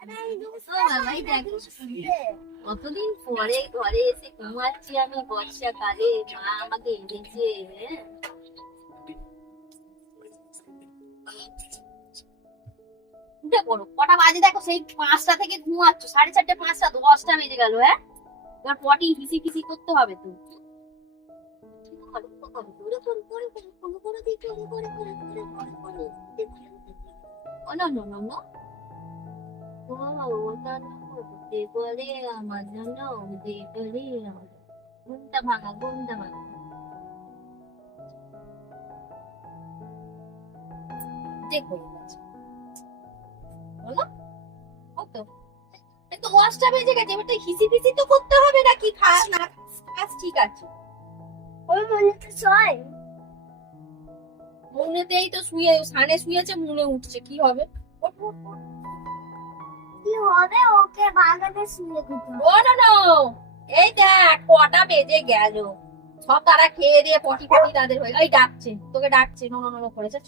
বাবাই দেখো কতদিন পরে ঘরে এসে ঘুমাচ্ছি আমি বর্ষাকালে, মা আমাকে এনেছে। উঠে পড়ো, কটা বাজে দেখো, সেই 5টা থেকে ঘুমাচ্ছ, 4:30 5টা 10টা বেজে গেল। হ্যাঁ, এবার পটি হিসি ফিসি করতে হবে তো। ও না না না না, ও ওটা না, হতে বলে আমার জন্য, হতে বলে আমার ঘুমটা ভাঙা, ঘুমটা ভাঙা। দেখো বলো, কত তো 10টা বেজে গেছে, এবার তো হিসি ফিসি তো করতে হবে নাকি? খাস না খাস ঠিক আছে, ওই মনে তো ছয়। মনেতেই তো শুয়ে সানে শুয়েছে, মনে উঠছে, কি হবে? ওঠ, ওঠ, ওঠ। কি হবে, ওকে বাগানে শুয়ে দিতে হবে। ও না না, এই দেখ কটা বেজে গেল, সব তারা খেয়ে দিয়ে পটি পটি তাদের হয়ে এই ডাকছে, তোকে ডাকছে, নো নো নো করেছে।